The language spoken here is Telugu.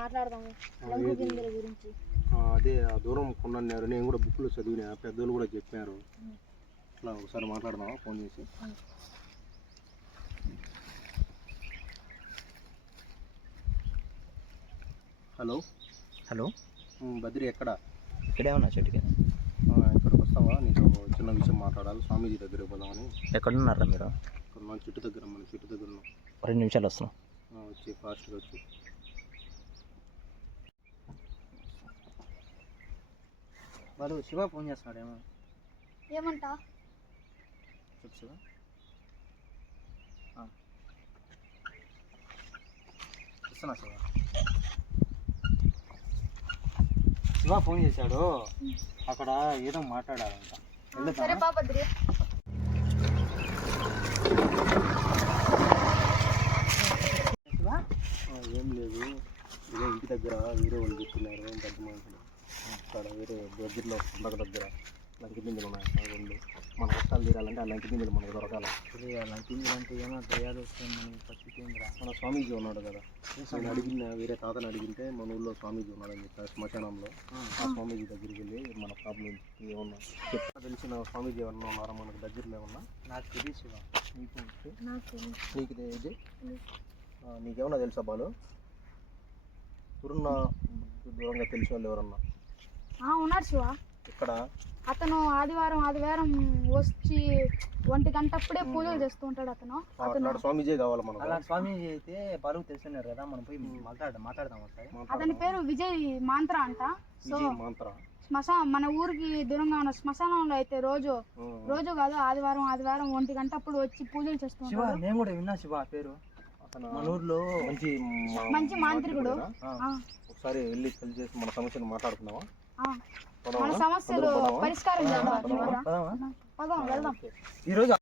మాట్లాడదాము లంగు బిందెల గురించి. అదే ఆ దూరం కొండన్నారు, నేను కూడా బుక్లో చదివినా, పెద్దోళ్ళు కూడా చెప్పారు. అట్లా ఒకసారి మాట్లాడదామా ఫోన్ చేసి? హలో హలో, బద్రి ఎక్కడ? ఇక్కడే ఉన్నా చెట్టుకి. ఇక్కడికి వస్తావా? నీతో చిన్న విషయం మాట్లాడాలి. స్వామీజీ దగ్గరికి పోదామని. ఎక్కడున్నారా మీరు? ఇక్కడ మన చెట్టు దగ్గర ఉన్నాం. 2 నిమిషాలు వస్తున్నాం. వచ్చి ఫాస్ట్గా వచ్చి. వాళ్ళు శివ ఫోన్ చేస్తున్నాడు. ఏమంటా? చెప్పు శివ. ఇస్తున్నా శివ. శివ ఫోన్ చేశాడు, అక్కడ ఏదో మాట్లాడాలంట. సరే బాబద్రి. ఏం లేదు, ఇదే ఇంటి దగ్గర వేరే వాళ్ళు చెప్తున్నారు, పెద్ద మనుషులు. అక్కడ వేరే దగ్గరలో పండగ దగ్గర లంకి పింజలు ఉన్నాయి. 2 మన కష్టాలు తీరాలంటే ఆ లంకి పింజలు మనకు దొరకాలి. లంకి పింజలు అంటే ఏమో దయాలు వస్తాయి మనకి. పరిస్థితి ఏంద్రా? మన స్వామీజీ ఉన్నాడు కదా, నేను అడిగిన వేరే తాతని అడిగితే మన ఊళ్ళో స్వామీజీ ఉన్నాడని చెప్పారు శ్మశానంలో. ఆ స్వామీజీ దగ్గరికి వెళ్ళి మన ప్రాబ్లం ఏమన్నా చెప్తా. తెలిసిన స్వామీజీ ఎవరన్నా ఉన్నారా మనకు దగ్గరలో ఏమన్నా? నాకు తెలియదు శివ. నీకు ఇది నీకేమన్నా తెలుసా బాలు? దూరంగా తెలిసిన వాళ్ళు ఎవరన్నా ఉన్నాడు శివ. ఇక్కడ అతను ఆదివారం వచ్చి 1 గంటప్పుడే పూజలు చేస్తూ ఉంటాడు. అతను స్వామీజీ కావాలి మనకు. అలా స్వామీజీ అయితే బాలు తెలుసున్నారు కదా, మనం పోయి మాట్లాడదాం ఒకసారి. అతని పేరు విజయ్ మాంత్రా అంట. సో మన ఊరికి దూరంగా ఉన్న శ్మశానంలో అయితే రోజు కాదు, ఆదివారం 1 గంటప్పుడు వచ్చి పూజలు చేస్తూ ఉంటాడు. నేను కూడా విన్నా శివ పేరు. మన ఊర్లో మంచి మాంత్రికుడు. ఒకసారి వెళ్ళి కలిసి మన సమస్యను మాట్లాడుతున్నావా? మన సమస్యలు పరిష్కారం చేద్దాం. ఈరోజు